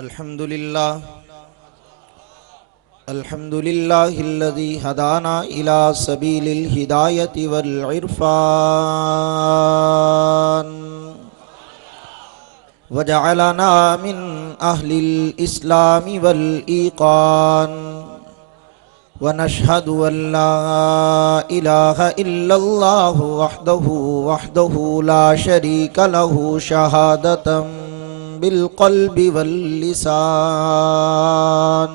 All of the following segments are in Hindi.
अल्हम्दुलिल्लाहिल्लज़ी हदाना इला सबीलिल हिदायति वल इरफान वजअलना मिन अहलिल इस्लामी वल ईक़ान वनशहदु अल्ला इलाहा इल्लल्लाहु वहदहु ला शरीका लहु शहादतम बिल क़ल्बि वल लिसान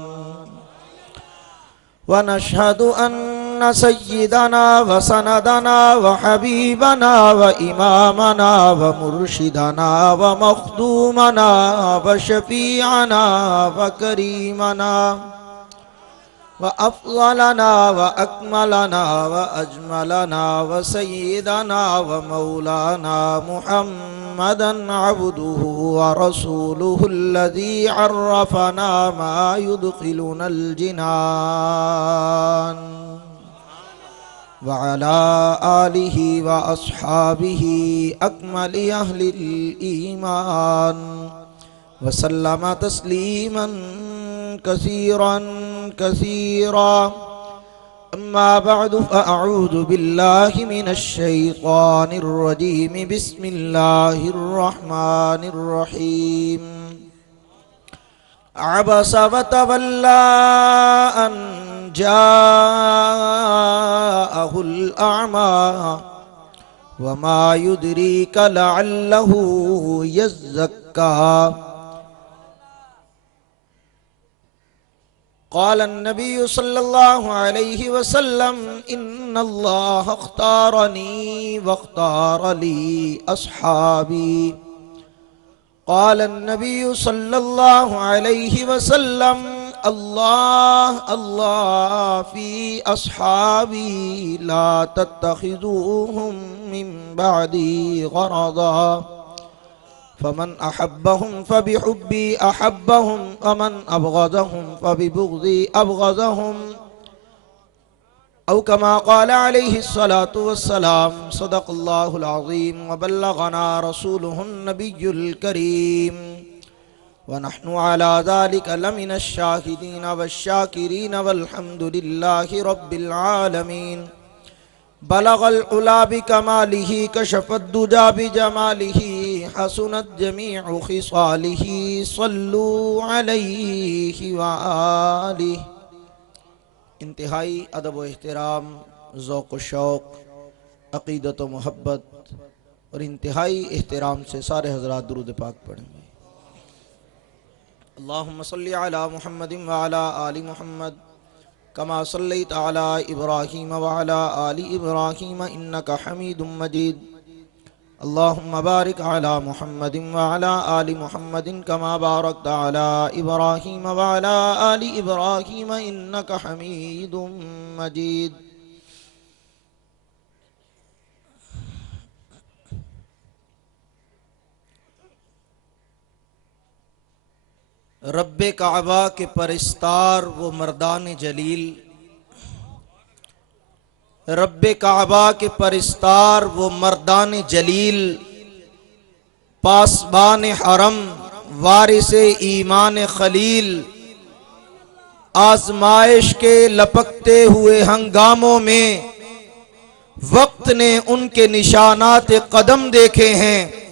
वनशहदु अन्न सय्यिदना व सनदना व हबीबना व इमामना व मुर्शिदना व मख़दूमना व शफ़ीअना व करीमना व अफ़ज़लना व अकमलना व अजमलना व सय्यिदना व मौलाना मुहम्मदन अब्दुहु व रसूलुहुल्लज़ी अर्रफ़ना मा युदखिलुनल जिनान व अला आलिहि व अस्हाबिहि अकमलि अहलिल ईमान वसल्लम तस्लीमन कसीरन कसीरा अम्मा बअदु फ़अऊज़ु बिल्लाहि मिनश शैतानिर रजीम बिस्मिल्लाहिर रहमानिर रहीम अबसा व तवल्ला अन जाअहुल अअमा वमा युद्रीका लअल्लहु यज़्ज़क्का क़ाल अन्नबी सल्लल्लाहु अलैहि वसल्लम इन्नल्लाह अख्तारनी वख्तार ली अस्हाबी क़ाल अन्नबी सल्लल्लाहु अलैहि वसल्लम अल्लाह अल्लाह फ़ी अस्हाबी ला तत्तखिज़ूहुम मिन बअदी ग़रज़ा फमन अहब्बहुम फबिहुब्बी अहब्बहुम वमन अबग़ज़हुम फबिबुग़ज़ी अबग़ज़हुम औ कमा क़ाल अलैहिस्सलातु वस्सलाम सदक़ल्लाहुल अज़ीम व बल्लग़ना रसूलुहुन नबियुल करीम व नहनु अला ज़ालिका लमिनश शाहिदीन वश्शाकिरीन वल्हम्दुलिल्लाहि रब्बिल आलमीन बलगल उला बिकमालिही कशफद दुजा बिजमालिही हसनत जमीउ खिसालिही सल्लु अलैहि व आलिहि। इंतहाई अदब व एहतराम, ज़ौक़ व शौक़, अक़ीदत व मोहब्बत और इंतहाई एहतराम से सारे हज़रात दुरूद पाक पढ़ेंगे। अल्लाहुम्मा सल्लि अला मुहम्मदिन व अला आलि मुहम्मद कमा सल्लैता अला इब्राहीम व अला आलि इब्राहीम इन्नका हमीदुम मजीद। अल्लाहुम्मा बारिक अला मुहम्मदिन व अला आलि मुहम्मदिन कमा बारकता अला इब्राहीम व अला आलि इब्राहीम इन्नका हमीदुम मजीद। रब्बे काबा के परिस्तार वो मर्दान जलील, रब्बे काबा के परिस्तार वो मर्दान जलील, पासबान हरम वारिसे ईमान खलील, आजमाइश के लपकते हुए हंगामों में वक्त ने उनके निशानात कदम देखे हैं।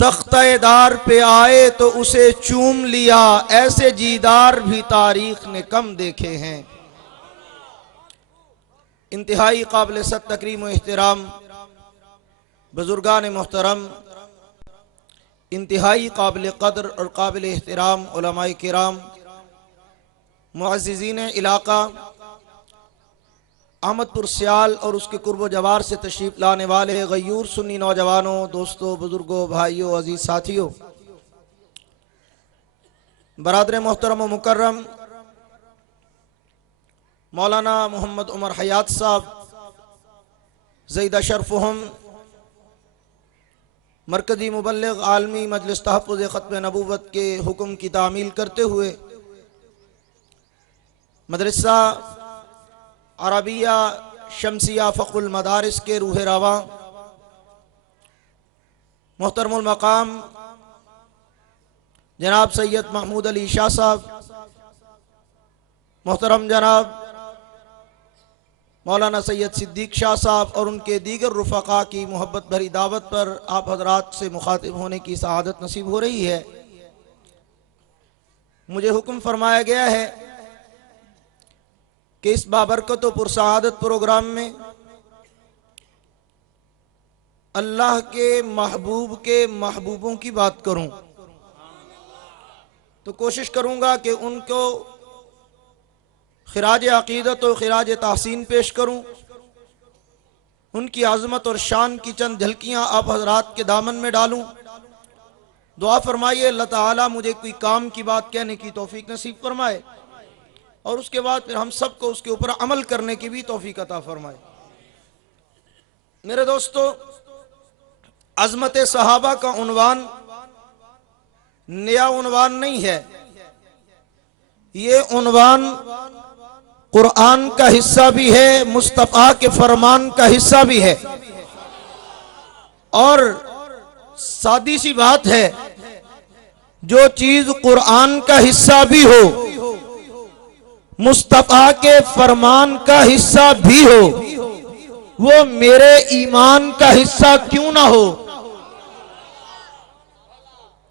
तख्तेदार पे आए तो उसे चूम लिया, ऐसे जीदार भी तारीख ने कम देखे हैं। इंतहाई काबिल सद तकरीम व एहतराम बुजुर्गान मोहतरम, इंतहाई काबिल कदर और काबिल एहतराम उलमाए किराम, मुअज़्ज़िज़ीन इलाका अहमदपुर सियाल और उसके कुर्ब जवार से तशरीफ़ लाने वाले गयूर सुन्नी नौजवानों, दोस्तों, बुजुर्गों, भाइयों, अजीज़ साथियों, बरादर मोहतरम व मुकर्रम मौलाना मोहम्मद उमर हयात साहब ज़ईदा शरफ़ुहुम मरकज़ी मुबल्लिग़ आलमी मजलिस तहफ़्फ़ुज़ ख़त्म नबूवत के हुक्म की तामील करते हुए मदरसा अरबिया शमसिया फ़क़ुल मदारिस के रूह रवा मोहतरमुल मकाम जनाब सैयद महमूद अली शाह साहब, मोहतरम जनाब मौलाना सैयद सिद्दीक शाह साहब और उनके दीगर रुफ़क़ा की मोहब्बत भरी दावत पर आप हजरात से मुखातिब होने की सआदत नसीब हो रही है। मुझे हुक्म फरमाया गया है कि इस बाबरकत व पुरसआदत प्रोग्राम में अल्लाह के महबूबों की बात करूं, तो कोशिश करूंगा कि उनको खिराज अकीदत और खिराज तहसीन पेश करूं। उनकी आज़मत और शान की चंद झलकियां आप हजरात के दामन में डालूं। दुआ फरमाइए अल्लाह ताला मुझे कोई काम की बात कहने की तौफीक नसीब फरमाए और उसके बाद फिर हम सबको उसके ऊपर अमल करने की भी तौफीक अता फरमाए। मेरे दोस्तों, अज़मत सहाबा का उन्वान नया उन्वान नहीं है, ये उन्वान कुरान का हिस्सा भी है, मुस्तफ़ा के फरमान का हिस्सा भी है। और सादी सी बात है, जो चीज कुरान का हिस्सा भी हो, मुस्तफ़ा के फरमान का हिस्सा भी हो, वो मेरे ईमान का हिस्सा क्यों ना हो।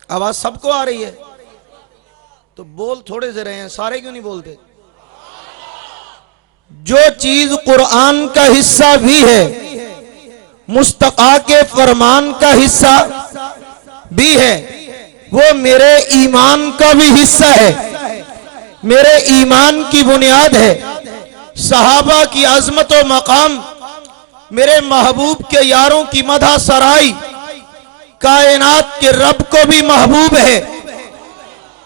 आवाज सबको आ रही है? तो बोल थोड़े से रहे हैं, सारे क्यों नहीं बोलते? जो चीज कुरान का हिस्सा भी है, मुस्तफ़ा के फरमान का हिस्सा भी है, वो मेरे ईमान का भी हिस्सा है, मेरे ईमान की बुनियाद है। सहाबा की अजमत व मकाम, मेरे महबूब के यारों की मदह सराई, कायनात के रब को भी महबूब है,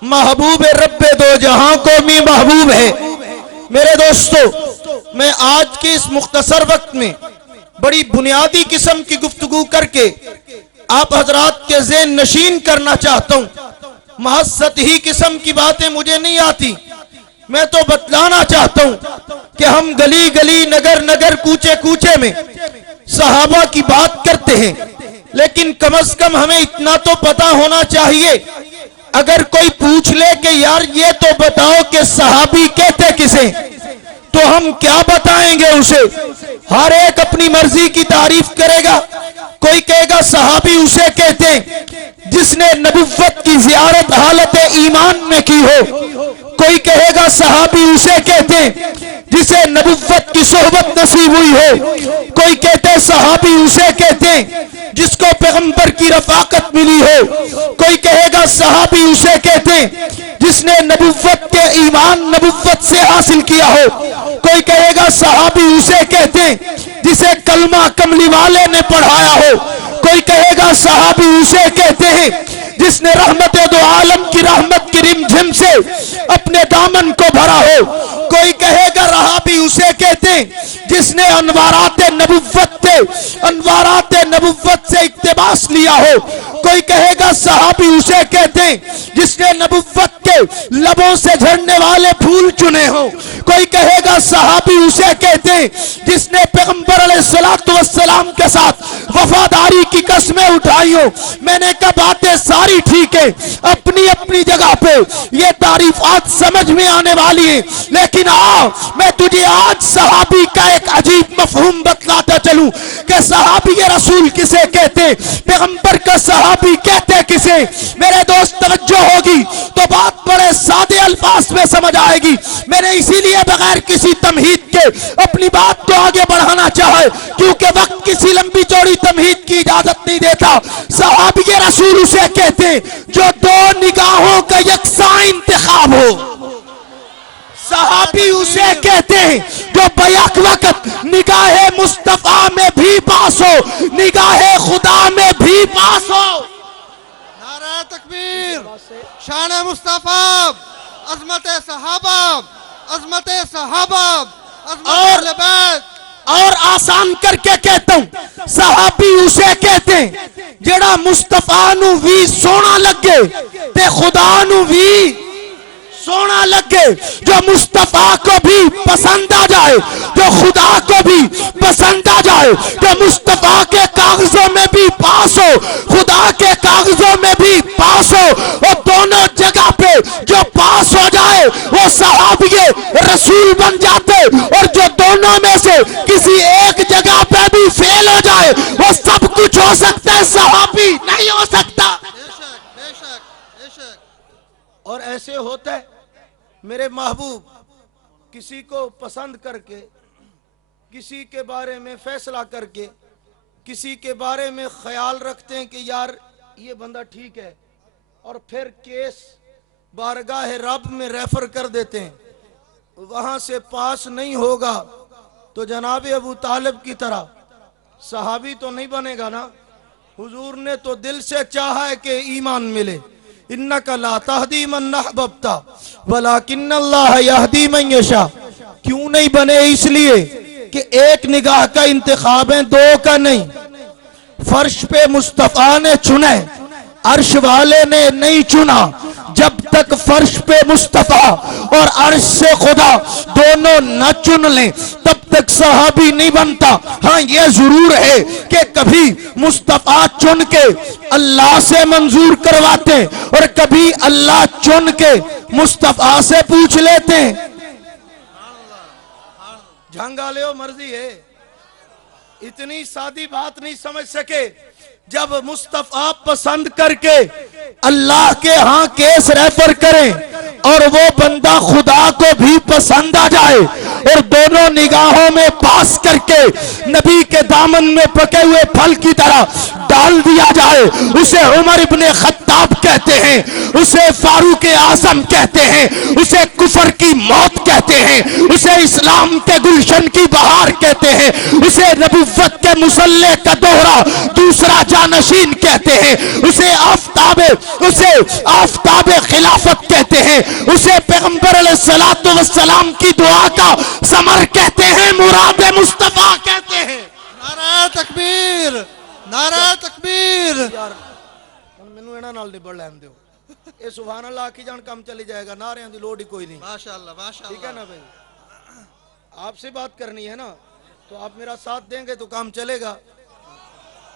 महबूब रब्बे दो जहां को भी महबूब है। मेरे दोस्तों, मैं आज के इस मुख्तसर वक्त में बड़ी बुनियादी किस्म की गुफ्तगू करके आप हजरात के ज़हन नशीन करना चाहता हूं। महज सतही किस्म की बातें मुझे नहीं आती, मैं तो बतलाना चाहता हूं कि हम गली गली नगर नगर कूचे कूचे में सहाबा की बात करते हैं, लेकिन कम से कम हमें इतना तो पता होना चाहिए, अगर कोई पूछ ले कि यार ये तो बताओ कि सहाबी कहते किसे, तो हम क्या बताएंगे उसे। हर एक अपनी मर्जी की तारीफ करेगा। कोई कहेगा सहाबी उसे कहते जिसने नबुव्वत की ज़ियारत हालत ईमान में की हो, कोई कहेगा सहाबी उसे कहते जिसे नबुव्वत की सोहबत नसीब हुई हो, कोई कहते सहाबी उसे कहते जिसको पैगंबर की रफाकत मिली हो, कोई कहेगा सहाबी उसे कहते जिसने नबुव्वत के ईमान नबुव्वत से हासिल किया हो, कोई कहेगा सहाबी उसे कहते जिसे कलमा कमली वाले ने पढ़ाया हो, कोई कहेगा सहाबी उसे कहते हैं जिसने रहमत दो आलम की रहमत की रिमझिम से अपने दामन को भरा हो, कोई कहेगा रहाबी उसे कहते जिसने अनवारात नबुव्वत से इक्तिबास लिया हो, कोई कहेगा सहाबी उसे कहते जिसने नबुव्वत के लबों से झड़ने वाले फूल चुने हो, कोई कहेगा सहाबी उसे कहते जिसने पैगंबर अलैहिस्सलातु वस्सलाम के साथ वफादारी की कस्में उठाई हो। मैंने कहा बातें सारी ठीक है, अपनी अपनी जगह पे ये तारीफात समझ में आने वाली है, लेकिन आओ मैं तुझे आज सहाबी का एक अजीब मफहूम बतलाता चलूं कि सहाबी रसूल किसे कहते, पैगंबर का सहाबी कहते किसे। मेरे दोस्त तवज्जो होगी तो बात बड़े सादे अल्फाज में समझ आएगी। मैंने इसीलिए बगैर किसी तमहीद के अपनी बात को आगे बढ़ाना चाहे, क्योंकि वक्त किसी लंबी चौड़ी तमहीद की इजाजत नहीं देता। सहाबी रसूल उसे कहते जो दो निगाहों का यकसा इंतखाब हो, सहाबी उसे कहते हैं जो बैक वक्त निगाहे मुस्तफा में भी पास हो, निगाहे खुदा में भी पास हो। नारा तकबीर, शान मुस्तफा, अजमत सहाबा, अजमत सहाबा, और आसान करके कहता हूं, सहाबी उसे कहते हैं जेड़ा मुस्तफा नू भी सोना लगे ते खुदा नू भी सोना लगे, जो मुस्तफा को भी पसंद आ जाए, जो खुदा को भी पसंद आ जाए, कि मुस्तफा के कागजों में भी पास हो, खुदा के कागजों में भी पास हो, और दोनों जगह पे जो पास हो जाए वो सहाबिये रसूल बन जाते, और जो दोनों में से किसी एक जगह पे भी फेल हो जाए वो सब कुछ हो सकता है, सहाबी नहीं हो सकता। बेशक बेशक बेशक। और ऐसे होता है मेरे महबूब, किसी को पसंद करके, किसी के बारे में फैसला करके, किसी के बारे में ख्याल रखते हैं कि यार ये बंदा ठीक है, और फिर केस बारगाह रब में रेफर कर देते हैं, वहां से पास नहीं होगा तो जनाब अबू तालिब की तरह सहाबी तो नहीं बनेगा ना। हुजूर ने तो दिल से चाहा है कि ईमान मिले, इन्नका ला तहदी मन अहबब्ता वलाकिन्नल्लाह यहदी मन यशा। क्यों नहीं बने? इसलिए कि एक निगाह का इंतखाब है, दो का नहीं। फर्श पे मुस्तफा ने चुने, अर्श वाले ने नहीं चुना। जब तक फर्श पे मुस्तफा और अर्श से खुदा दोनों न चुन लें तब तक सहाबी नहीं बनता। हाँ, ये जरूर है कि कभी मुस्तफा चुन के अल्लाह से मंजूर करवाते, और कभी अल्लाह चुन के मुस्तफा से पूछ लेते हैं। झंगा ले मर्जी है, इतनी सादी बात नहीं समझ सके। जब मुस्तफा पसंद करके अल्लाह के यहाँ केस रेफर करें और वो बंदा खुदा को भी पसंद आ जाए, और दोनों निगाहों में पास करके नबी के दामन में पके हुए फल की तरह डाल दिया जाए, उसे उमर इब्ने खत्ताब कहते हैं, उसे फारूक आजम कहते हैं, उसे कुफर की मौत कहते हैं, उसे इस्लाम के गुलशन की बहार कहते हैं, उसे नबुव्वत के मुसल्ले का दोहरा दूसरा जानशीन कहते हैं, उसे आफताब खिलाफत कहते हैं, उसे पैगंबर अलैहिस्सलातु वस्सलाम की दुआ का समर कहते हैं, मुराद मुस्तफा कहते हैं। नारा तकबीर, नारा तकबीर। यार मैनू इन्हां नाल निबड़ लैन दिओ, ये सुभान अल्लाह की जान काम चली जाएगा, नारियां दी लोड़ ही कोई नहीं। माशाअल्लाह माशाअल्लाह। ठीक है ना भाई, आपसे बात करनी है ना, तो आप मेरा साथ देंगे तो काम चलेगा।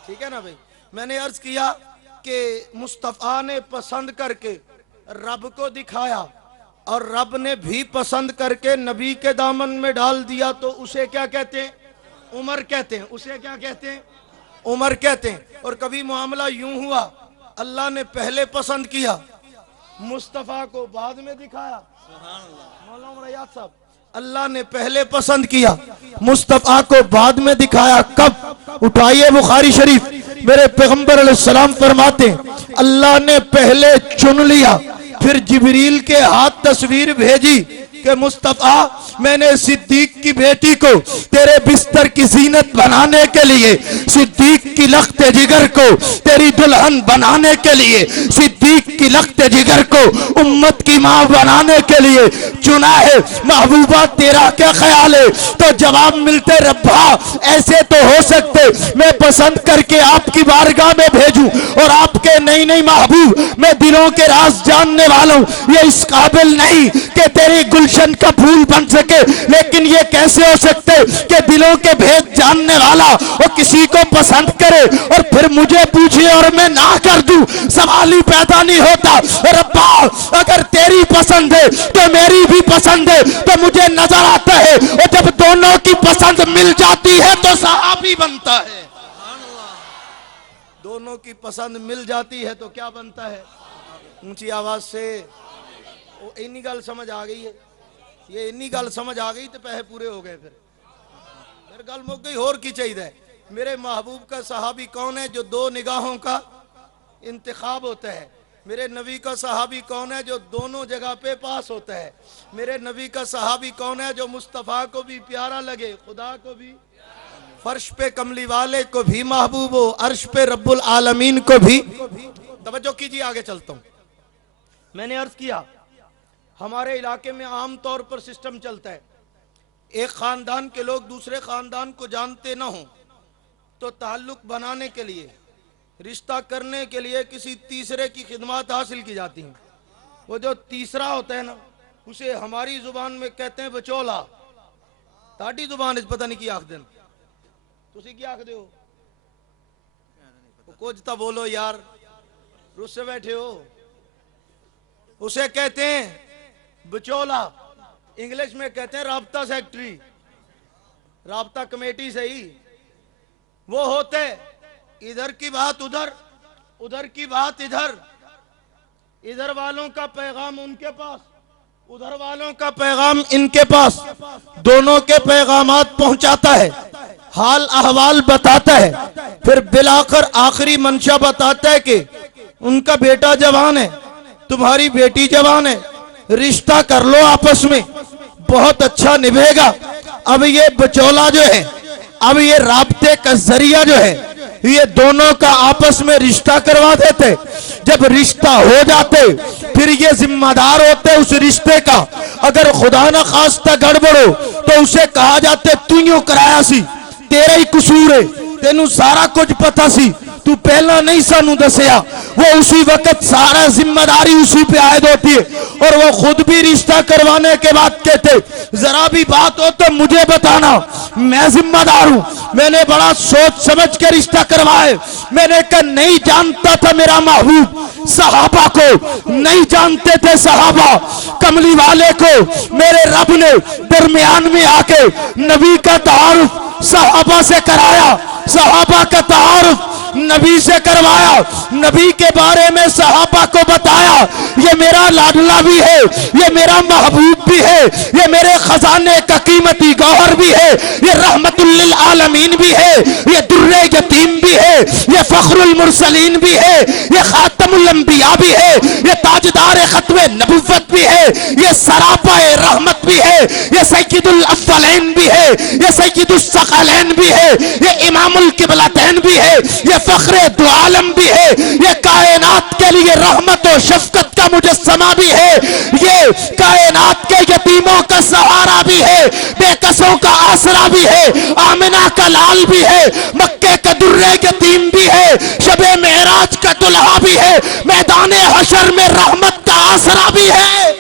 ठीक है ना भाई। मैंने अर्ज किया कि मुस्तफा ने पसंद करके रब को दिखाया, और रब ने भी पसंद करके नबी के दामन में डाल दिया, तो उसे क्या कहते हैं? उमर कहते हैं। उसे क्या कहते हैं? उमर कहते हैं। और कभी मामला यूं हुआ, अल्लाह ने पहले पसंद किया, मुस्तफा को बाद में दिखाया। मौलाना उमर याद साहब, अल्लाह ने पहले पसंद किया, मुस्तफा को बाद में दिखाया। कब? उठाइए बुखारी शरीफ, मेरे पैगंबर अलैहिस्सलाम फरमाते, अल्लाह ने पहले चुन लिया, फिर जिब्रील के हाथ तस्वीर भेजी कि मुस्तफा, मैंने सिद्दीक की बेटी को तेरे बिस्तर की जीनत बनाने के लिए, सिद्दीक की लख्त जिगर को तेरी दुल्हन बनाने के लिए, सिद्दीक की लख्त जिगर को उम्मत की मां बनाने के लिए चुना है। महबूबा तेरा क्या ख्याल है? तो जवाब मिलते, रब्बा ऐसे तो हो सकते मैं पसंद करके आपकी बारगाह में भेजूं, और आपके नहीं नहीं महबूब, मैं दिलों के राज जानने वाला हूं, ये इस काबिल नहीं कि तेरी गुलशन का फूल बन सके। लेकिन ये कैसे हो सकते कि दिलों के भेद जानने वाला और किसी को पसंद करे और फिर मुझे पूछे और मैं ना कर दूं? सवाल ही पैदा नहीं होता। रब्बा अगर तेरी पसंद है तो मेरी भी पसंद है, तो मुझे नजर आता है, और जब दोनों की पसंद मिल जाती है तो सहाबी बनता है। दोनों की पसंद मिल जाती है तो क्या बनता है? ऊंची आवाज से इन्नी गल समझ आ गई है, ये इन्नी गल समझ आ गई तो पैसे पूरे हो गए। फिर गल मुक गई, होर की चाहिए? मेरे महबूब का सहाबी कौन है जो दो निगाहों का इंतखाब होता है? मेरे नबी का सहाबी कौन है जो दोनों जगह पे पास होता है? मेरे नबी का सहाबी कौन है जो मुस्तफा को भी प्यारा लगे, खुदा को भी, फर्श पे कमली वाले को भी महबूब हो, अर्श पे रब्बुल आलमीन को भी। तवज्जो कीजिए, आगे चलता हूं। मैंने अर्ज किया, हमारे इलाके में आम तौर पर सिस्टम चलता है, एक खानदान के लोग दूसरे खानदान को जानते ना हो तो ताल्लुक बनाने के लिए, रिश्ता करने के लिए किसी तीसरे की खिदमत हासिल की जाती है। वो जो तीसरा होता है ना, उसे हमारी जुबान में कहते हैं बचौला। ताड़ी जुबान च पता नहीं की आखदे न, तुसी की आखदे हो? कुछ तो बोलो यार, रुस्से बैठे हो। उसे कहते हैं बिचौला, इंग्लिश में कहते हैं राब्ता सेक्रेटरी, राब्ता कमेटी सही। वो होते इधर की बात उधर, उधर की बात इधर, इधर वालों का पैगाम उनके पास, उधर वालों का पैगाम इनके पास, दोनों के पैगामात पहुंचाता है, हाल अहवाल बताता है, फिर बिलाकर आखिरी मंशा बताता है कि उनका बेटा जवान है, तुम्हारी बेटी जवान है, रिश्ता कर लो आपस में, बहुत अच्छा निभेगा। अब ये बचौला जो है, अब ये राब्ते का जरिया जो है, ये दोनों का आपस में रिश्ता करवा देते। जब रिश्ता हो जाते फिर ये जिम्मेदार होते उस रिश्ते का। अगर खुदा न खास्ता गड़बड़ हो तो उसे कहा जाते तू यूं कराया सी, तेरा ही कसूर है, तेनू सारा कुछ पता सी, तू पहला नहीं सानू दसिया। वो उसी वक्त सारा जिम्मेदारी उसी पे आयद होती है और वो खुद भी रिश्ता करवाने के बाद कहते जरा भी बात हो तो मुझे बताना, मैं जिम्मेदार हूं, मैंने बड़ा सोच समझ के रिश्ता करवाए। मैंने कहा नहीं जानता था मेरा महबूब सहाबा को, नहीं जानते थे सहाबा कमली वाले को। मेरे रब ने दरमियान में आके नबी का तारुफ सहाबा से कराया, सहाबा का तारुफ नबी से करवाया, नबी के बारे में सहाबा को बताया ये मेरा लाडला भी है, ये मेरा महबूब भी है, ये मेरे खजाने का कीमती गौहर भी है, ये रहमतुल लिल आलमीन भी है, ये दुर्रे यतीम भी है, ये फखरुल मुरसलीन भी है, ये खातमुल अंबिया भी है, ये ताजदार खत्मे नबुव्वत भी है, ये सरापाए रहमत भी है, ये सय्यदुल अव्वलैन भी है, ये सय्यदुस सकलैन भी है, ये इमामुल किबलतैन भी है, ये फखरे दो आलम भी है, ये कायनात के लिए रहमत और शफकत का मुजस्समा भी है, ये कायनात के यतीमों का सहारा भी है, बेकसों का आसरा भी है, आमिना का लाल भी है, मक्के का दुर्रे यतीम भी है, शबे मेराज का दुल्हा भी है, मैदाने हशर में रहमत का आसरा भी है।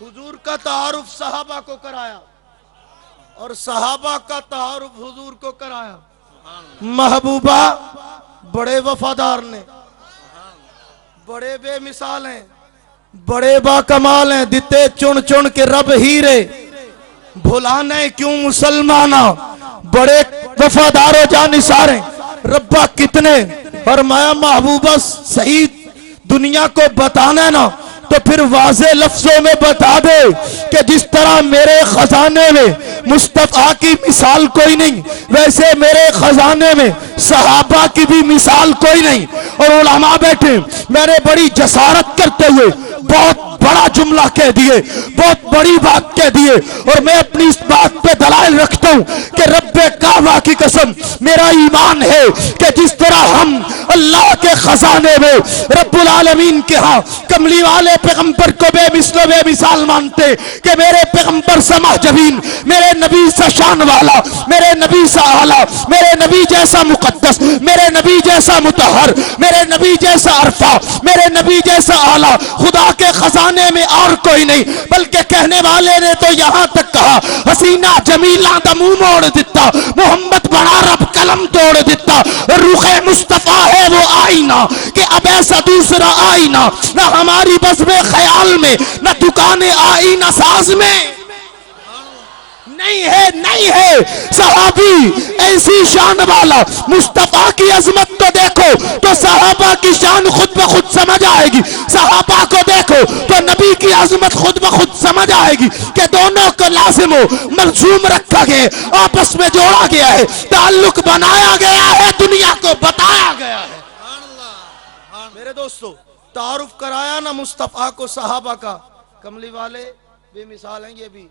हुजूर का तारुफ सहाबा को कराया और सहाबा का तारुफ हुजूर को कराया। महबूबा बड़े वफादार ने, बड़े बेमिसाल हैं, बड़े बाकमाल हैं, दिते चुन चुन के रब हीरे, भुलाने क्यों मुसलमाना, बड़े वफादार जानिसार रब्बा कितने। और माया महबूबा सही दुनिया को बताना ना तो फिर वाज़े लफ्जों में बता दे कि जिस तरह मेरे खजाने में मुस्तफा की मिसाल कोई नहीं, वैसे मेरे खजाने में सहाबा की भी मिसाल कोई नहीं। और उलमा बैठे, मैंने बड़ी जसारत करते हुए बहुत बड़ा जुमला कह दिए, बहुत बड़ी बात कह दिए, और मैं अपनी इस बात पे दलाल रखता हूं कि रब्बे काबा की कसम मेरा ईमान है कि जिस तरह हम अल्लाह के खजाने में रब्बुल आलमीन के यहाँ कमली वाले पैगंबर को बेमिसलो बेमिसाल मानते कि मेरे पैगंबर सा महजबीन, मेरे नबी सा शान वाला, मेरे नबी सा आला, मेरे नबी जैसा मुकद्दस, मेरे नबी जैसा मुतहर, मेरे नबी जैसा अरफा, मेरे नबी जैसा आला खुदा के खजाने में और कोई नहीं। बल्कि कहने वाले ने तो यहां तक कहा हसीना जमीला दा मुंह मोड़ दिता, मोहम्मद बड़ा रब कलम तोड़ दिता, रुखे मुस्तफा है वो आईना कि अब ऐसा दूसरा आईना ना हमारी बस में ख्याल में, ना दुकाने आईना साज में नहीं है, नहीं है। सहाबी ऐसी शान वाला, मुस्तफा की अजमत तो देखो तो सहाबा की शान खुद ब खुद समझ आएगी, सहाबा को देखो तो नबी की अजमत खुद ब खुद समझ आएगी कि दोनों को लाजिम हो मलजूम रखा गया, आपस में जोड़ा गया है, ताल्लुक बनाया गया है, दुनिया को बताया गया है। मेरे दोस्तों, तारुफ कराया ना मुस्तफा को सहाबा का, कमली वाले बेमिसाल हैं ये भी,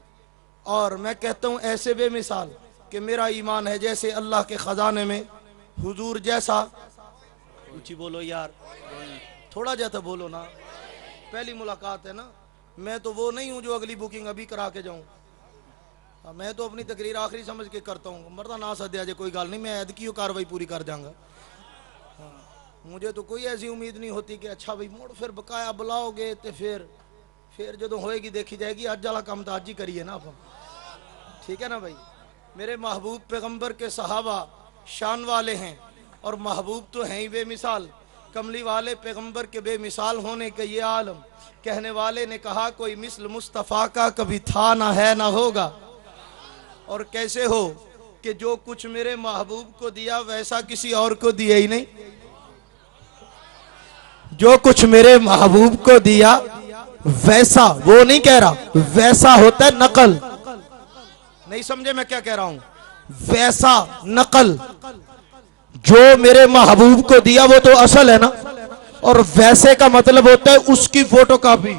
और मैं कहता हूं ऐसे बेमिसाल कि मेरा ईमान है जैसे अल्लाह के खजाने में हुजूर जैसा। ऊंची बोलो यार, थोड़ा जैसा बोलो ना, पहली मुलाकात है ना। मैं तो वो नहीं हूं जो अगली बुकिंग अभी करा के जाऊं, मैं तो अपनी तकरीर आखिरी समझ के करता हूं। मरदा ना सद्या जे कोई गल नहीं, मैं ऐद की कार्रवाई पूरी कर जाऊंगा। मुझे तो कोई ऐसी उम्मीद नहीं होती कि अच्छा भाई मुड़ फिर बकाया बुलाओगे तो फिर जो होएगी देखी जाएगी। अज वाला काम तो अज ही करिए ना आप। ठीक है ना भाई। मेरे महबूब पैगंबर के सहाबा शान वाले हैं और महबूब तो हैं ही बेमिसाल। कमली वाले पैगंबर के बेमिसाल होने का ये आलम। कहने वाले ने कहा कोई मिस्ल मुस्तफ़ा का कभी था ना है ना होगा। और कैसे हो कि जो कुछ मेरे महबूब को दिया वैसा किसी और को दिया ही नहीं। जो कुछ मेरे महबूब को दिया वैसा, वो नहीं कह रहा, वैसा होता है नकल। नहीं समझे मैं क्या कह रहा हूं? वैसा नकल। जो मेरे महबूब को दिया वो तो असल है ना, और वैसे का मतलब होता है उसकी फोटोकॉपी,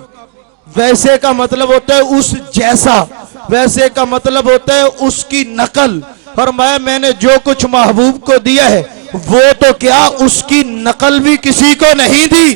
वैसे का मतलब होता है उस जैसा, वैसे का मतलब होता है उसकी नकल। और मैंने जो कुछ महबूब को दिया है वो तो क्या उसकी नकल भी किसी को नहीं दी।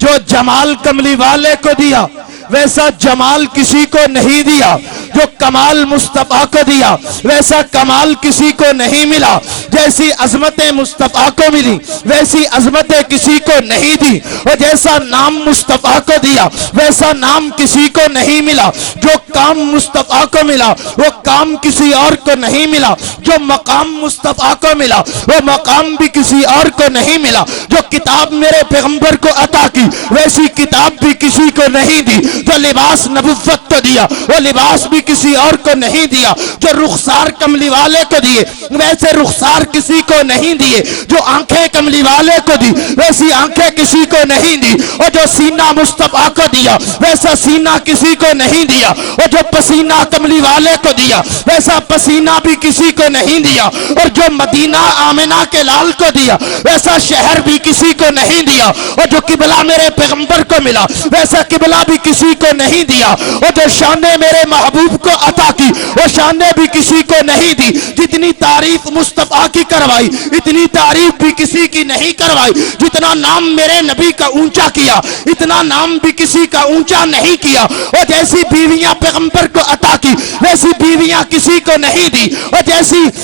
जो जमाल कमली वाले को दिया वैसा जमाल किसी को नहीं दिया। जो कमाल मुस्तफा को दिया वैसा कमाल किसी को नहीं मिला। जैसी अजमतें मुस्तफा को मिली वैसी अजमतें किसी को नहीं दी। और जैसा नाम मुस्तफा को दिया वैसा नाम किसी को नहीं मिला। जो काम मुस्तफा को मिला वो काम किसी और को नहीं मिला। जो मकाम मुस्तफा को मिला वो मकाम भी किसी और को नहीं मिला। जो किताब मेरे पैगंबर को अता की वैसी किताब भी किसी को नहीं दी। जो लिबास नबुव्वत को दिया वो लिबास भी किसी और को नहीं दिया। जो रुखसार कमली वाले को दिए वैसे रुखसार किसी को नहीं दिए। जो आंखें कमली वाले को दी वैसी आंखें किसी को नहीं दी। और जो सीना मुस्तफा को दिया वैसा सीना किसी को नहीं दिया। और जो पसीना कमली वाले को दिया वैसा पसीना भी किसी को नहीं दिया। और जो मदीना आमिना के लाल को दिया वैसा शहर भी किसी को नहीं दिया। और जो किबला मेरे पैगंबर को मिला वैसा किबला भी किसी को नहीं दिया। और जो शाने मेरे महबूब को अता की वो शाने भी किसी को नहीं दी। जितनी तारीफ मुस्तफा की करवाई इतनी तारीफ भी किसी की नहीं करवाई। जितना नाम मेरे नबी का ऊंचा किया इतना नाम भी किसी का ऊंचा नहीं किया। और जैसी बीवियां पैगंबर को अता की वैसी बीवियां किसी को नहीं दी। और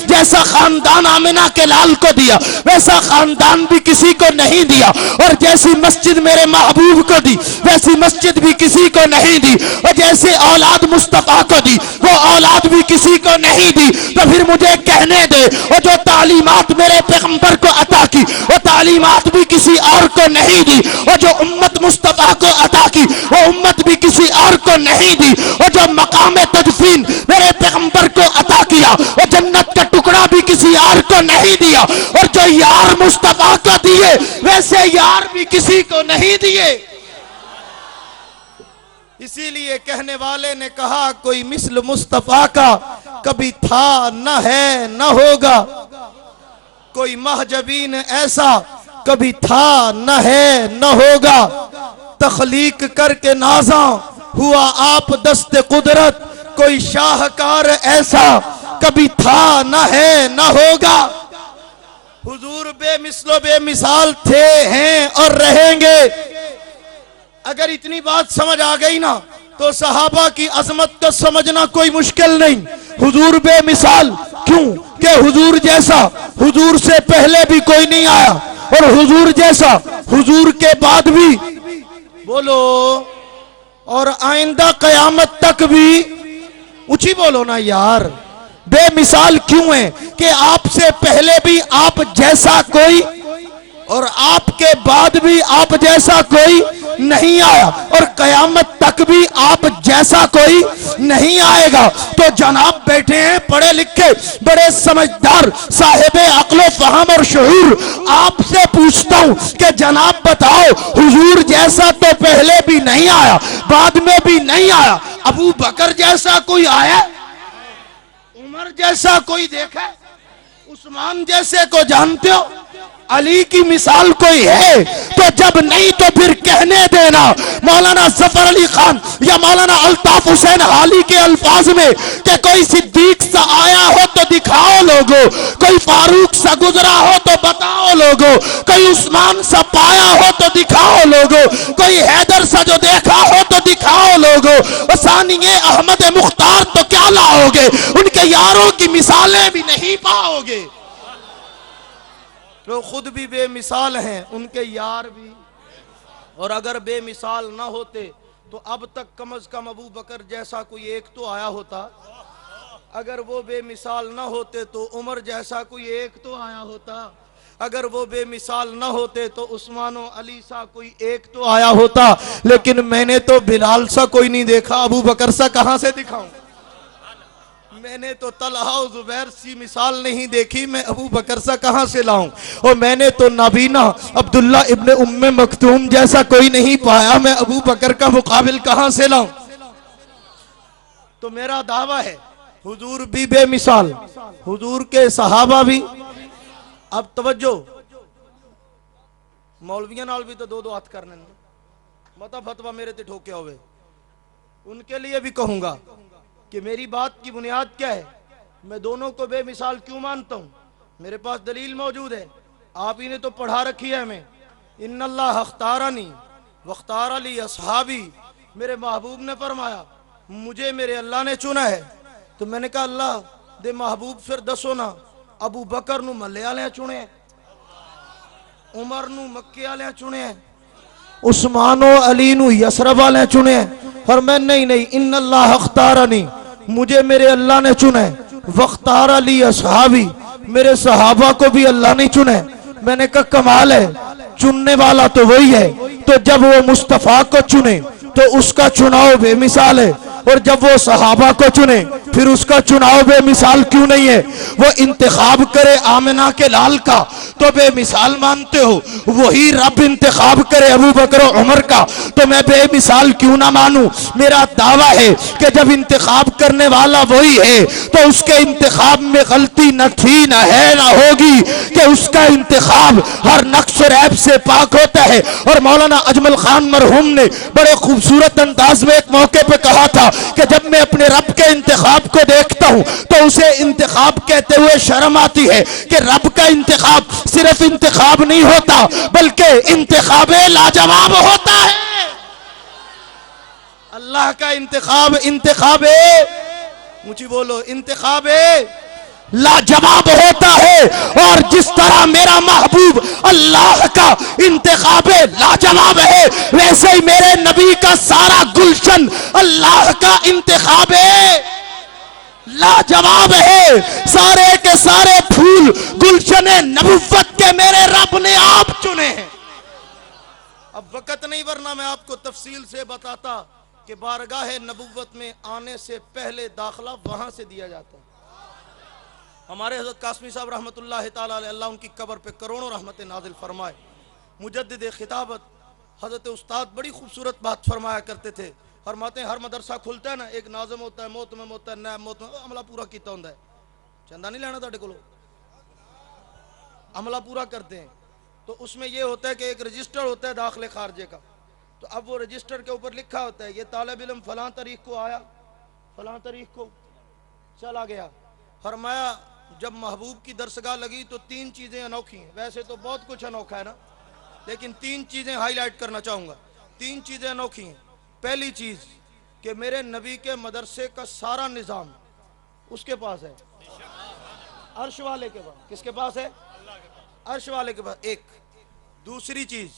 जैसा खानदान आमिना के लाल को दिया वैसा खानदान भी किसी को नहीं दिया। और जैसी मस्जिद मेरे महबूब को दी वैसी मस्जिद भी किसी को नहीं दी। और जैसे औलाद मुस्तफा को दी वो औलाद भी किसी को नहीं दी। तो फिर मुझे कहने दे और जो तालीमात मेरे पैगंबर को अता की वो तालीमात भी किसी और को नहीं दी। और जो उम्मत मुस्तफा को अता की वो उम्मत भी किसी और को नहीं दी। और जो मकाम तदफीन मेरे पैगंबर को अता किया वो जन्नत का टुकड़ा भी किसी और को नहीं दिया। और जो यार मुस्तफा को दिए वैसे यार भी किसी को नहीं दिए। इसीलिए कहने वाले ने कहा कोई मिस्ल मुस्तफा का कभी था न है न होगा। कोई महजबीन ऐसा कभी था न है न होगा। तखलीक करके नाजा हुआ आप दस्ते कुदरत। कोई शाहकार ऐसा कभी था न है न होगा। हुजूर बेमिसलो बेमिसाल थे हैं और रहेंगे। अगर इतनी बात समझ आ गई ना तो सहाबा की अजमत को समझना कोई मुश्किल नहीं। हुजूर बेमिसाल क्यों कि हुजूर जैसा हुजूर से पहले भी कोई नहीं आया और हुजूर जैसा हुजूर के बाद भी बोलो और आइंदा कयामत तक भी। ऊंची बोलो ना यार। बेमिसाल क्यों है कि आपसे पहले भी आप जैसा कोई और आपके बाद भी आप जैसा कोई नहीं आया और कयामत तक भी आप जैसा कोई नहीं आएगा। तो जनाब बैठे हैं पढ़े लिखे बड़े समझदार साहिबे अक्लो फहम और शऊर। आपसे पूछता हूं कि जनाब बताओ हुजूर जैसा तो पहले भी नहीं आया बाद में भी नहीं आया। अबू बकर जैसा कोई आया? उमर जैसा कोई देखा? उस्मान जैसे को जानते हो? अली की मिसाल कोई है? तो जब नहीं तो फिर कहने देना मौलाना जफर अली खान या मौलाना अल्ताफ हुसैन हाली के अल्फाज में कि कोई सिद्दीक सा आया हो तो दिखाओ लोगों, कोई फारूक सा गुजरा हो तो बताओ लोगों, कोई उस्मान सा पाया हो तो दिखाओ लोगों, कोई हैदर सा जो देखा हो तो दिखाओ लोगों। सानिए अहमद मुख्तार तो क्या लाओगे? उनके यारों की मिसालें भी नहीं पाओगे। तो खुद भी बेमिसाल हैं उनके यार भी। और अगर बेमिसाल ना होते तो अब तक कम अज कम अबू बकर जैसा कोई एक तो आया होता। अगर वो बेमिसाल न होते तो उमर जैसा कोई एक तो आया होता, अगर वो बेमिसाल न होते तो उस्मान और अली सा कोई एक तो आया होता। लेकिन मैंने तो बिलाल सा कोई नहीं देखा, अबू बकर सा कहां से दिखाऊं? मैंने तो तलहा और जुबैर सी मिसाल नहीं देखी, मैं अबू बकर सा कहां से लाऊं? और मैंने तो नबीना अब्दुल्ला इब्ने उम्मे मखतूम जैसा कोई नहीं पाया, मैं अबू बकर का मुकाबिल कहां से लाऊं? तो मेरा दावा है हुजूर भी बेमिसाल, हुजूर के सहाबा भी। अब तवज्जो, मौलवियां नाल भी तो दो दो हाथ करने मता फतवा मेरे ते ठोके होवे, उनके लिए भी कहूंगा कि मेरी बात की बुनियाद क्या है, मैं दोनों को बेमिसाल क्यों मानता हूं। मेरे पास दलील मौजूद है, आप ही ने तो पढ़ा रखी है हमें, इन्नल्लाह अख्तारनी वख्तार ली असहाबी, मेरे महबूब ने फरमाया मुझे मेरे अल्लाह ने चुना है। तो मैंने कहा अल्लाह दे महबूब फिर दसो ना, अबू बकर नू मल्ले वाले चुने, उमर नू मक्के वाले चुने, उस्मान और अली नू यसरब वाले चुने। और मैं नहीं नहीं, इन्नल्लाह अख्तारनी, मुझे मेरे अल्लाह ने चुने, वख्तार अली असहाबी, मेरे सहाबा को भी अल्लाह ने चुने। मैंने कहा कमाल है, चुनने वाला तो वही है, तो जब वो मुस्तफा को चुने तो उसका चुनाव बेमिसाल है, और जब वो सहाबा को चुने फिर उसका चुनाव बेमिसाल क्यों नहीं है? वो इंतखाब करे आमिना के लाल का तो बेमिसाल मानते हो, वही रब इंतखाब करे अबू बकर और उमर का तो मैं बेमिसाल क्यों ना मानूं? मेरा दावा है कि जब इंतखाब करने वाला वही है तो उसके इंतखाब में गलती न थी न है न होगी, कि उसका इंतखाब हर नक्श और ऐब से पाक होता है। और मौलाना अजमल खान मरहूम ने बड़े खूबसूरत अंदाज में एक मौके पे कहा था कि जब मैं अपने रब के इंतखाब को देखता हूं तो उसे इंतखाब कहते हुए शर्म आती है कि रब का इंतखाब सिर्फ इंतखाब नहीं होता बल्कि इंतखाबे लाजवाब होता है। अल्लाह का इंतखाब इंतखाबे, मुझे बोलो, इंतखाबे लाजवाब होता है। और जिस तरह मेरा महबूब अल्लाह का इंतखाबे लाजवाब है, वैसे ही मेरे नबी का सारा गुलशन अल्लाह का इंतखाबे लाजवाब है। सारे के सारे फूल गुलशने नबुव्वत के मेरे रब ने आप चुने हैं। अब वक्त नहीं, वरना मैं आपको तफसील से बताता कि बारगाह नबुव्वत में आने से पहले दाखला वहां से दिया जाता है। हमारे हजरत कासमी साहब रहमतुल्लाह ताला अलैह, अल्लाह उनकी कब्र पे करोड़ों रहमतें नाजिल फरमाए, मुजद्दिद खिताबत हजरत उस्ताद बड़ी खूबसूरत बात फरमाया करते थे। फरमाते हैं हर मदरसा खुलता है ना, एक नाज़म होता है, मोतमम होता है, नैब मोतमम, अमला पूरा किया होता है, चंदा नहीं लेना तुहाडे कोलों, अमला पूरा करते हैं। तो उसमें यह होता है कि एक रजिस्टर होता है दाखिले खारजे का, तो अब वो रजिस्टर के ऊपर लिखा होता है ये तालिब इल्म फलां तारीख को आया, फलां तारीख को चला गया। फरमाया जब महबूब की दरसगाह लगी तो तीन चीजें अनोखी हैं, वैसे तो बहुत कुछ अनोखा है ना, लेकिन तीन चीजें हाईलाइट करना चाहूंगा। तीन चीजें अनोखी हैं। पहली चीज कि मेरे नबी के मदरसे का सारा निजाम उसके पास है, अर्श वाले के पास। किसके पास है? अर्श वाले के पास। एक दूसरी चीज,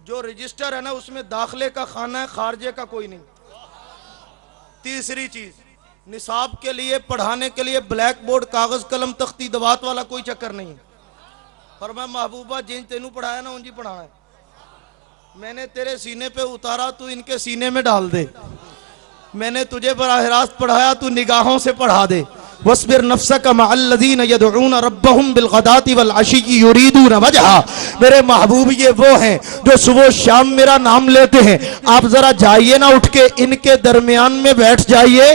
जो रजिस्टर है ना उसमें दाखिले का खाना है, खारजे का कोई नहीं। तीसरी चीज, निसाब के लिए पढ़ाने के लिए ब्लैक बोर्ड कागज कलम तख्ती दवात वाला कोई चक्कर नहीं है। पर मैं महबूबा जिन तेनू पढ़ाया ना उनकी पढ़ाना है, मैंने तेरे सीने पे उतारा तू इनके सीने में डाल दे, मैंने तुझे बराह रास्त पढ़ाया तू निगाहों से पढ़ा दे। वस्बिर नफ्सका मअल्लज़ीना यदऊना रब्बहुम बिलगदाति वल अशी युरीदूना वजहा। मेरे महबूब ये वो हैं जो सुबह शाम मेरा नाम लेते हैं। आप जरा जाइए ना, उठ के इनके दरमियान में बैठ जाइए।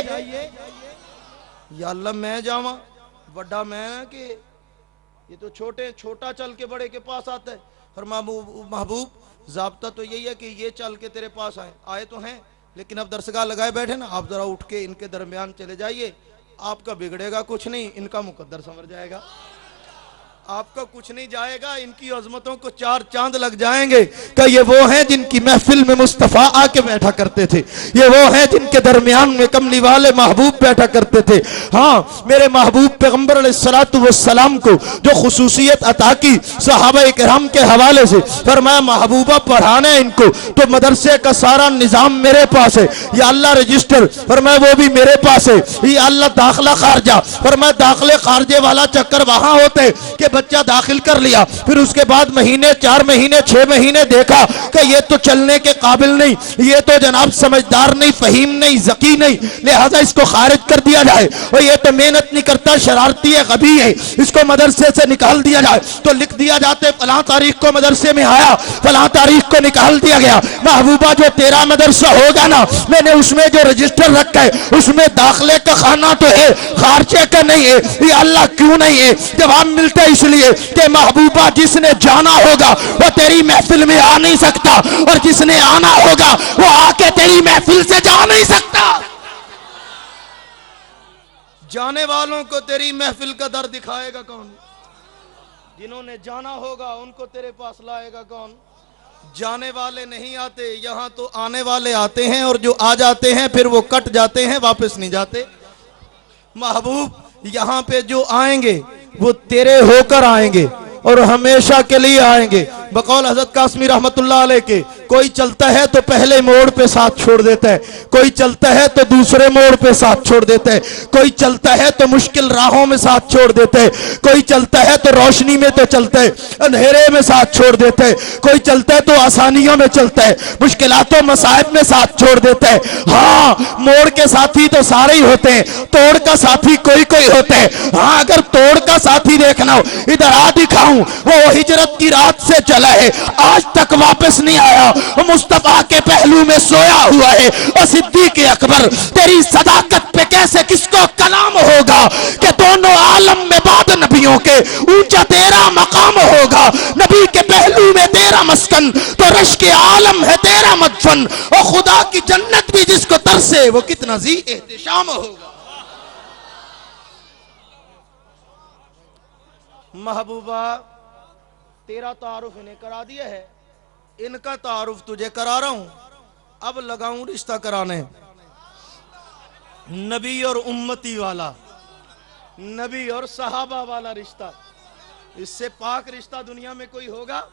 या अल्लाह मैं जावा, बड़ा मैं कि ये तो छोटे छोटा चल के बड़े के पास आता है। और महबूब ज़ाब्ता तो यही है कि ये चल के तेरे पास आए तो हैं, लेकिन अब दरसगाह लगाए बैठे ना, आप जरा उठ के इनके दरमियान चले जाइए, आपका बिगड़ेगा कुछ नहीं, इनका मुकद्दर संवर जाएगा। आपका कुछ नहीं जाएगा, इनकी अजमतों को चार चांद लग जाएंगे। कि ये वो हैं जिनकी महफिल में मुस्तफ़ा आके बैठा करते थे, ये वो हैं जिनके दरमियान में कमली वाले महबूब बैठा करते थे। हाँ, मेरे महबूब पैगंबर अलैहिस्सलातु वस्सलाम को जो खुसूसियत अता की सहाबा इकराम के हवाले से, फरमाया महबूबा पढ़ाना है इनको तो मदरसे का सारा निजाम मेरे पास है। या अल्लाह रजिस्टर फरमाया वो भी मेरे पास है। या अल्लाह दाखिला खारजा फरमाया दाखिले खारजे वाला चक्कर वहां होते कि बच्चा दाखिल कर लिया, फिर उसके बाद महीने 4 महीने 6 महीने देखा कि ये तो चलने के काबिल नहीं, ये तो जनाब समझदार नहीं, फहीम नहीं, ज़की नहीं, लिहाजा इसको खारिज कर दिया जाए। और ये तो मेहनत नहीं करता, शरारती है, गबी है, इसको मदरसे से निकाल दिया जाए। तो लिख दिया जाते फलां तारीख को मदरसे में आया, फलां तारीख को निकाल दिया गया। महबूबा जो तेरा मदरसा होगा ना, मैंने उसमें जो रजिस्टर रखा है उसमें दाखिले का खाना तो है, खार्चे का नहीं है। ये अल्लाह क्यों नहीं है? जवाब मिलता है इसलिए कि महबूबा जिसने जाना होगा वो तेरी महफिल में आ नहीं सकता, और जिसने आना होगा वो आके तेरी महफिल से जा नहीं सकता। जाने वालों को तेरी महफिल का दर दिखाएगा कौन? जिन्होंने जाना होगा उनको तेरे पास लाएगा कौन? जाने वाले नहीं आते, यहां तो आने वाले आते हैं, और जो आ जाते हैं फिर वो कट जाते हैं, वापस नहीं जाते। महबूब यहां पे जो आएंगे वो तेरे होकर आएंगे और हमेशा के लिए आएंगे। बकौल हज़रत कासमी रहमतुल्लाह अलैह के, कोई चलता है तो पहले मोड़ पे साथ छोड़ देता है, कोई चलता है तो दूसरे मोड़ पे साथ छोड़ देता है, कोई चलता है तो मुश्किल राहों में साथ छोड़ देता है, कोई चलता है तो रोशनी में तो चलता है, अंधेरे में साथ छोड़ देता है, कोई चलता है तो आसानियों में चलता है, मुश्किलातों मसाइब में साथ छोड़ देता है। हाँ, मोड़ के साथी तो सारे ही होते हैं, तोड़ का साथी कोई कोई होता है। हाँ, अगर तोड़ का साथी देखना हो, इधर आ दिखाऊं, वो हिजरत की रात से चला है, आज तक वापस नहीं आया, मुस्तफा के पहलू में सोया हुआ है। और सिद्दीक अकबर, तेरी सदाकत पे कैसे किसको कलाम होगा कि दोनों आलम में बाद नबियों के ऊंचा तेरा मकाम होगा। नबी के पहलू में तेरा मस्कन तो रश के आलम है तेरा मदफन, और खुदा की जन्नत भी जिसको तरसे वो कितना जी एहतिशाम होगा। महबूबा, तेरा तारुफ इन्हें करा दिया है, इनका तारुफ तुझे करा रहा हूं। अब लगाऊं रिश्ता कराने, नबी और उम्मती वाला, नबी और सहाबा वाला रिश्ता। इससे पाक रिश्ता दुनिया में कोई होगा?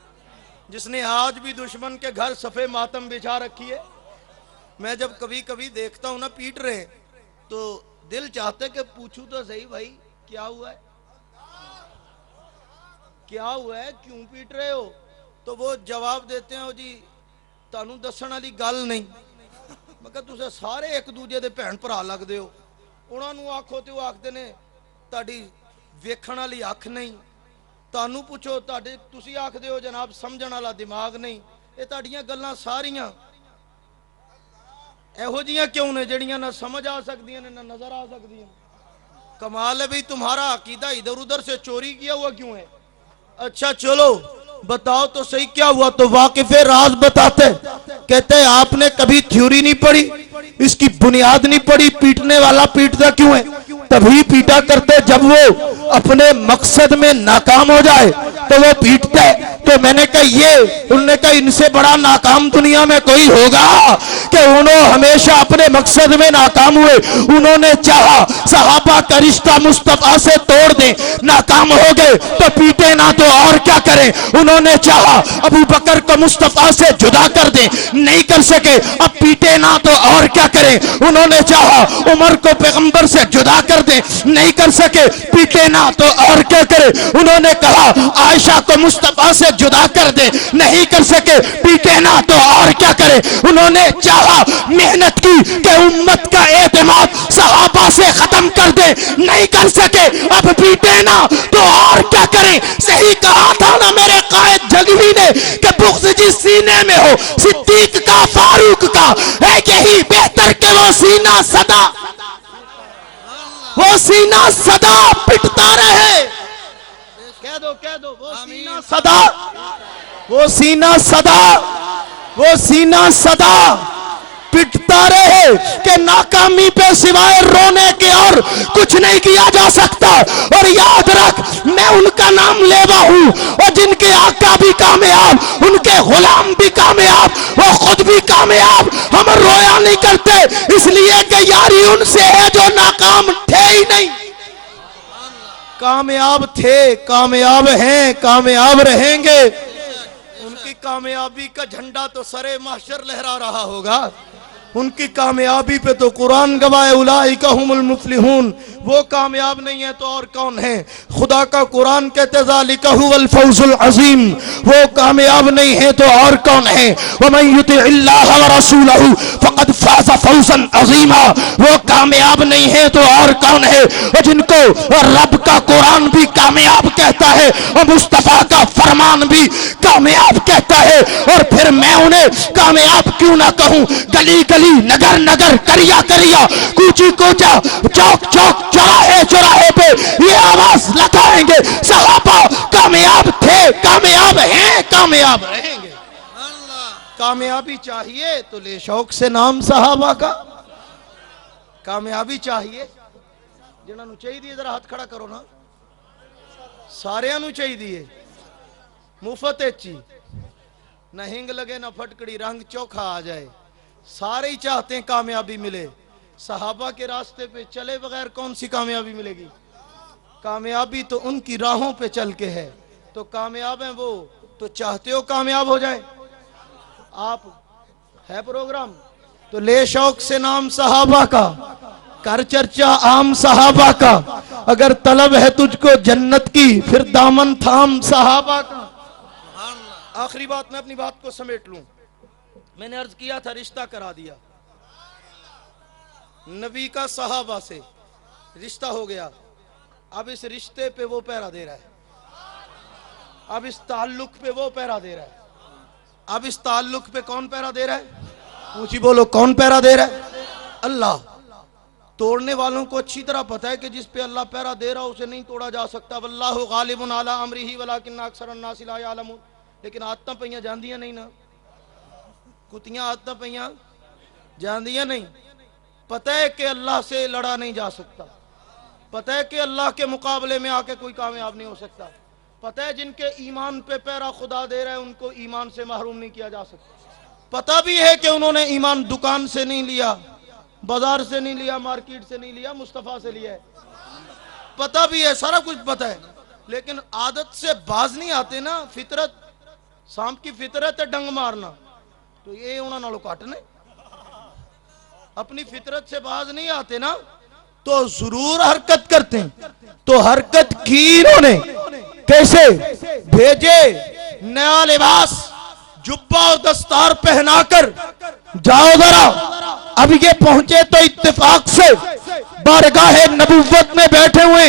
जिसने आज भी दुश्मन के घर सफे मातम बिछा रखी है। मैं जब कभी कभी देखता हूं ना पीट रहे, तो दिल चाहते कि पूछूं तो सही, भाई क्या हुआ है, क्या हुआ है, क्यों पीट रहे हो? तो वो जवाब देते हैं, जी तानू दसन वाली गल नहीं। मैं कहा तुसे सारे एक दूजे दे भैन भरा लगदे हो, उन्होंने आखो तो आखते ने ताड़ी वेखण वाली अख नहीं, तानू पूछो ताड़े तुसी आखदे हो जनाब समझण वाला दिमाग नहीं। ये ताड़ियां गल्लां सारियां एहो जियां क्यों ने जड़ियां ना समझ आ सकदियां ने ना नजर आ सकदियां। कमाल है भाई, तुम्हारा अकीदा इधर उधर से चोरी किया हुआ क्यों है? अच्छा चलो बताओ तो सही क्या हुआ? तो वाकिफे राज बताते, कहते हैं आपने कभी थ्योरी नहीं पढ़ी, इसकी बुनियाद नहीं पढ़ी, पीटने वाला पीटता क्यों है? तभी पीटा करते जब वो अपने मकसद में नाकाम हो जाए तो वो पीटता है। तो मैंने कहा ये, उन्होंने कहा इनसे बड़ा नाकाम दुनिया में कोई होगा कि उन्होंने हमेशा अपने मकसद में नाकाम हुए। उन्होंने चाहा सहाबा का रिश्ता मुस्तफा से तोड़ दें, नाकाम हो गए तो पीटे ना तो और क्या करें। उन्होंने चाहा अबू बकर को मुस्तफा से जुदा कर दें, नहीं कर सके, अब पीटे ना तो और क्या करें। उन्होंने चाहा उमर को पैगंबर से जुदा कर दें, नहीं कर सके, पीटे ना तो और क्या करें। उन्होंने कहा आयशा को मुस्तफा से जुदा कर दे, नहीं कर सके, पीटे ना तो और क्या करे। उन्होंने चाहा मेहनत की कि उम्मत का एतमाद सहाबा से खत्म कर दे, नहीं कर सके, अब पीटे ना तो और क्या करें। सही कहा था ना मेरे कायद जगवी ने कि बुग़्ज़ जिस सीने में हो सिद्दीक का फारूक का है, यही बेहतर के वो सीना सदा, वो सीना सदा पिटता रहे। कह दो वो सीना सदा, वो सीना सदा, वो सीना सदा पिटता रहे कि नाकामी पे सिवाय रोने के और कुछ नहीं किया जा सकता। और याद रख, मैं उनका नाम लेवा हूं और जिनके आका भी कामयाब, उनके गुलाम भी कामयाब, वो खुद भी कामयाब। हम रोया नहीं करते इसलिए कि यारी उनसे है जो नाकाम थे ही नहीं, कामयाब थे, कामयाब हैं, कामयाब रहेंगे। उनकी कामयाबी का झंडा तो सरे महशर लहरा रहा होगा। उनकी कामयाबी पे तो कुरान गवाए उलाइका हुमुल मुफ्लिहून। वो कामयाब नहीं है तो और कौन है? खुदा का कुरान कहते ज़ालिका हुवल फौजुल अज़ीम। वो कामयाब नहीं है तो और कौन है? वमन युतिइल्लाह व रसूलहू फ़क़द फ़ाज़ फ़ौज़न अज़ीमा। वो कामयाब नहीं है तो और कौन है? और जिनको रब का कुरान भी कामयाब कहता है और मुस्तफ़ा का फरमान भी कामयाब कहता है, और फिर मैं उन्हें कामयाब क्यों ना कहूं? गली गली, नगर नगर, करिया करिया, कूची कोचा, चौक चौक, चौराहे चौराहे पे ये आवाज लगाएंगे, सहाबा कामयाब थे, कामयाब हैं, कामयाब रहेंगे। कामयाबी चाहिए तो ले शौक से नाम सहाबा का। कामयाबी चाहिए जिन्होंने चाहिए, जरा हाथ खड़ा करो ना। सारियां नू चाहिए मुफ्त ची, न हिंग लगे न फटकड़ी, रंग चोखा आ जाए। सारे ही चाहते हैं कामयाबी मिले। सहाबा के रास्ते पे चले बगैर कौन सी कामयाबी मिलेगी? कामयाबी तो उनकी राहों पे चल के है। तो कामयाब हैं वो, तो चाहते हो कामयाब हो जाए आप? है प्रोग्राम तो ले शौक से नाम सहाबा का, कर चर्चा आम सहाबा का। अगर तलब है तुझको जन्नत की, फिर दामन थाम सहाबा का। आखिरी बात, मैं अपनी बात को समेट लूं। मैंने अर्ज किया था रिश्ता करा दिया, नबी का सहाबा से रिश्ता हो गया। अब इस रिश्ते पे वो पहरा दे रहा है, अब इस ताल्लुक पे वो पहरा दे रहा है। अब इस ताल्लुक पे कौन पहरा दे रहा है? ऊंची बोलो, कौन पहरा दे रहा है? अल्लाह। तोड़ने वालों को अच्छी तरह पता है कि जिस पे अल्लाह पहरा दे रहा उसे नहीं तोड़ा जा सकता। वल्लाहु गालिबुन अला अमरिही वलाकिन अक्सरन नास ला यालमून। लेकिन आदतां पईयां जांदियां नहीं ना, कुतियां आदतां पईयां जांदियां नहीं। पता है कि अल्लाह से लड़ा नहीं जा सकता, पता है कि अल्लाह के मुकाबले में आके कोई कामयाब नहीं हो सकता। पता है जिनके ईमान पे पहरा खुदा दे रहा है उनको ईमान से महरूम नहीं किया जा सकता। पता भी है कि उन्होंने ईमान दुकान से नहीं लिया, बाजार से नहीं लिया, मार्केट से नहीं लिया, मुस्तफा से लिया है। पता भी है, सारा कुछ पता है, लेकिन आदत से बाज नहीं आते ना। फितरत, सांप की फितरत है डंग मारना, तो ये उन्होंने नालों घट ने। अपनी फितरत से बाज नहीं आते ना, तो जरूर हरकत करते हैं। तो हरकत की इन्होंने कैसे? भेजे नया लिबास, जुब्बा और दस्तार पहनाकर, जाओ जरा। अब ये पहुंचे तो इत्तेफाक से बारगाह नबुव्वत में बैठे हुए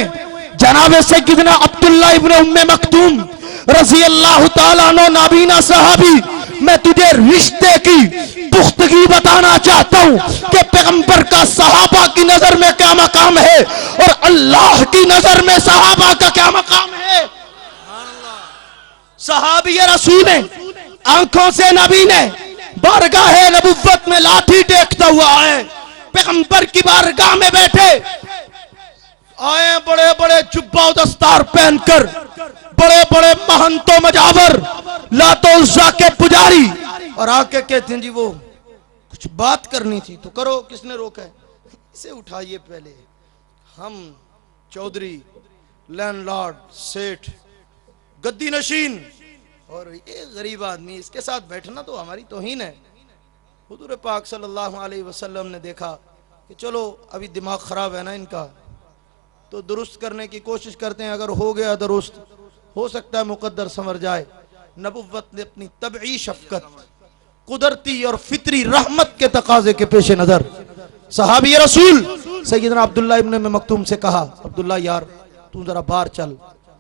जनाब सय्यदना अब्दुल्लाह इब्न उम्मे मक्तूम रज़ी अल्लाह ताला अन्हु नाबीना सहाबी। मैं तुझे रिश्ते की पुख्तगी बताना चाहता हूं कि पैगंबर का सहाबा की नजर में क्या मकाम है और अल्लाह की नजर में सहाबा का क्या मकाम है। सहाबी रसूल ने आंखों से नबी ने बारगाह नबुव्वत में लाठी टेकता हुआ आए, पैगंबर की बारगाह में बैठे आए, बड़े बड़े जुब्बा दस्तार पहनकर, बड़े बड़े महंतों मजावर, लातो उज़्ज़ा के पुजारी, और आके कहते हैं जी वो कुछ बात करनी थी तो करो। किसने रोका है? इसे उठाइए पहले। हम चौधरी, लैंडलॉर्ड, सेठ, गद्दी नशीन और ये गरीब आदमी, इसके साथ बैठना तो हमारी तौहीन है। हुजूर पाक सल्लल्लाहु अलैहि वसल्लम ने देखा कि चलो अभी दिमाग खराब है ना इनका, तो दुरुस्त करने की कोशिश करते हैं। अगर हो गया दुरुस्त, हो सकता है मुकद्दर संवर जाए। नबुव्वत ने अपनी तबई शफकत, कुदरती और फितरी रहमत के तकाजे के पेश नजर सहाबी रसूल सैयदना अब्दुल्ला इब्न मक्तूम से कहा, अब्दुल्ला यार तू जरा बाहर चल।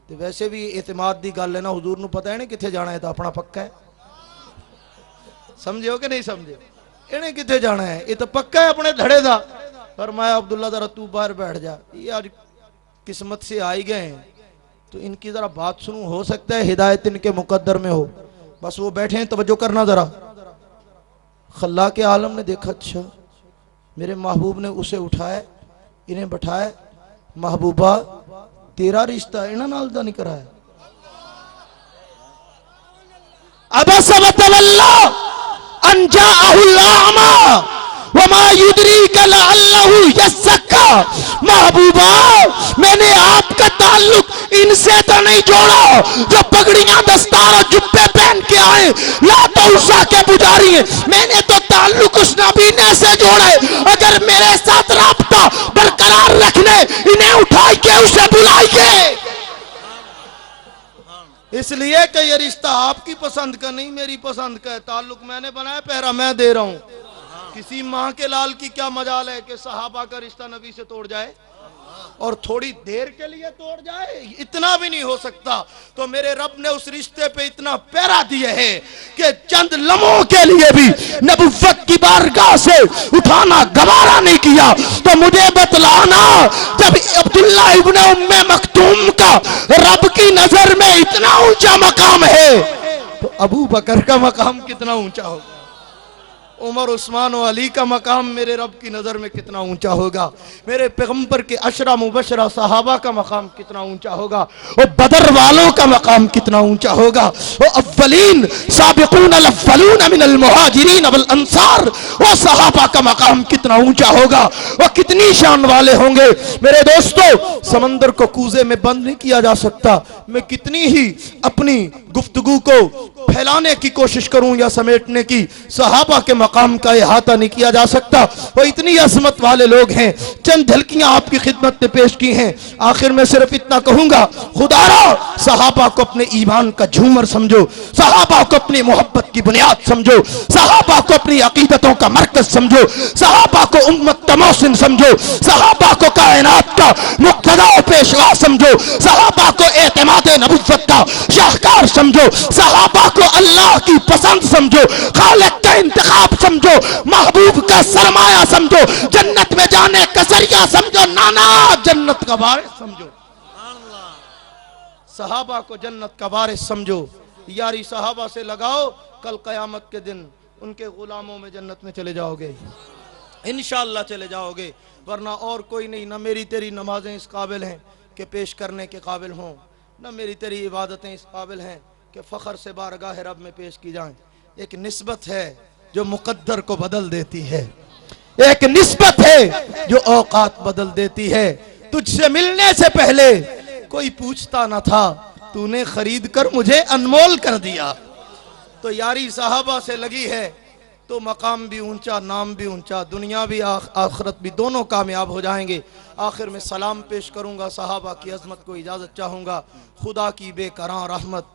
तो वैसे भी एतमाद दी गल है ना, हुजूर नू पता है ना किथे जाना है, तो अपना पक्का है। समझे हो कि नहीं समझे? इन्हें किथे जाना है, ये तो पक्का है अपने धड़े दा। फरमाया अब्दुल्ला जरा तू बाहर बैठ जा, ये आज किस्मत से आई गए हैं तो इनकी जरा बात सुनूं, हो सकता है हिदायत इनके मुकद्दर में हो। बस वो बैठे हैं, तवज्जो करना जरा। खल्ला के आलम ने देखा, अच्छा मेरे महबूब ने उसे उठाया, इन्हें बैठाया, महबूबा तेरा रिश्ता इन्हां नाल दा नहीं कराया। अबस व तवल्ला अन जाअहुल अमा वमा युद्रीका लअल्लहु यज़्ज़क्का। महबूबा मैंने आपका ताल्लुक इनसे तो नहीं जोड़ा जो पगड़ियां दस्तार और जुब्बे पहन के आए, लात उज़्ज़ा के पुजारी हैं। मैंने तो ताल्लुक उस नबीने से जोड़ा है। अगर मेरे साथ राब्ता बरकरार रखने इन्हें उठाई के उसे बुलाइए, इसलिए कि ये रिश्ता आपकी पसंद का नहीं मेरी पसंद का है। ताल्लुक मैंने बनाया, पहरा मैं दे रहा हूं। किसी माँ के लाल की क्या मजाल है कि सहाबा का रिश्ता नबी से तोड़ जाए और थोड़ी देर के लिए तोड़ जाए, इतना भी नहीं हो सकता। तो मेरे रब ने उस रिश्ते पे इतना पैरा दिए है कि चंद लम्हों के लिए भी नबुव्वत की बारगाह से उठाना गवारा नहीं किया। तो मुझे बतलाना, जब अब्दुल्ला इब्ने उम्मे मखतूम का रब की नजर में इतना ऊंचा मकाम है, तो अबू बकर का मकाम कितना ऊंचा होगा, उमर उस्मान और अली का मकाम मेरे रब की नज़र में कितना ऊंचा होगा, मेरे पैगंबर के अशरा मुबशरा सहाबा का मकाम कितना ऊंचा होगा, वो बदर वालों का मकाम कितना ऊंचा होगा, वो अव्वलीन साबिकून अल अव्वलून मिनल मुहाजिरीन वल अंसार, वो सहाबा का मकाम कितना ऊंचा होगा, वो कितनी शान वाले होंगे। मेरे दोस्तों, समंदर को कूजे में बंद नहीं किया जा सकता। मैं कितनी ही अपनी गुफ्तगू को फैलाने की कोशिश करूं या समेटने की, सहाबा के मकाम का इहाता नहीं किया जा सकता। वो इतनी अजमत वाले लोग हैं। चंद झलकियां आपकी खिदमत में पेश की हैं। आखिर में सिर्फ इतना कहूंगा, खुदारा सहाबा को अपने ईमान का झूमर समझो, सहाबा को अपनी मोहब्बत की बुनियाद समझो, सहाबा को अपनी अकीदतों का मरकज समझो, सहाबा को उम्मत का मौसिन समझो, सहाबा को कायनात का मुक्तदा पेशवा समझो, सहाबा को एतमाद नबुव्वत का शाहकार समझो, सहाबा को अल्लाह की पसंद समझो, खालिक का इंतखाब समझो, महबूब का सरमाया समझो, जन्नत में जाने का जरिया समझो, नाना जन्नत का वारिस समझो, सहाबा को जन्नत का वारिस समझो। यारी सहाबा से लगाओ, कल कयामत के दिन उनके गुलामों में जन्नत में चले जाओगे, इंशाअल्लाह चले जाओगे। वरना और कोई नहीं। ना मेरी तेरी नमाजें इस काबिल हैं कि पेश करने के काबिल हों, ना मेरी तेरी इबादतें इस काबिल हैं कि फ़ख्र से बारगाह रब में पेश की जाएं। एक निस्बत है जो मुकद्दर को बदल देती है, एक निस्बत है जो औकात बदल देती है। तुझसे मिलने से पहले कोई पूछता न था, तूने खरीद कर मुझे अनमोल कर दिया। तो यारी साहबा से लगी है तो मकाम भी ऊंचा, नाम भी ऊंचा, दुनिया भी आखिरत भी दोनों कामयाब हो जाएंगे। आखिर में सलाम पेश करूंगा, सहाबा की अजमत को इजाजत चाहूंगा। खुदा की बेकरां रहमत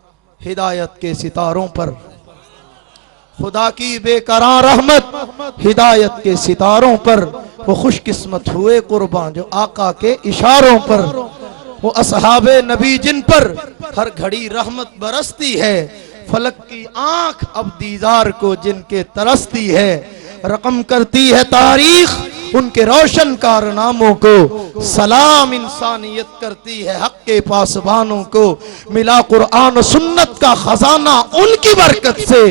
हिदायत के सितारों पर, खुदा की बेकरां रहमत हिदायत के सितारों पर, वो खुशकिस्मत हुए कुर्बान जो आका के इशारों पर, वो असहाबे नबी जिन पर हर घड़ी रहमत बरसती है, फलक की आंख अब दीदार को जिनके तरसती है, रकम करती है तारीख उनके रोशन कारनामों को, सलाम इंसानियत करती है हक के पासबानों को। मिला कुरान सुन्नत का खजाना उनकी बरकत से,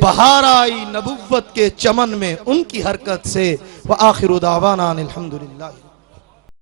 बहार आई नबुव्वत के चमन में उनकी हरकत से। व आखिर दावाना अल्हम्दुलिल्लाह।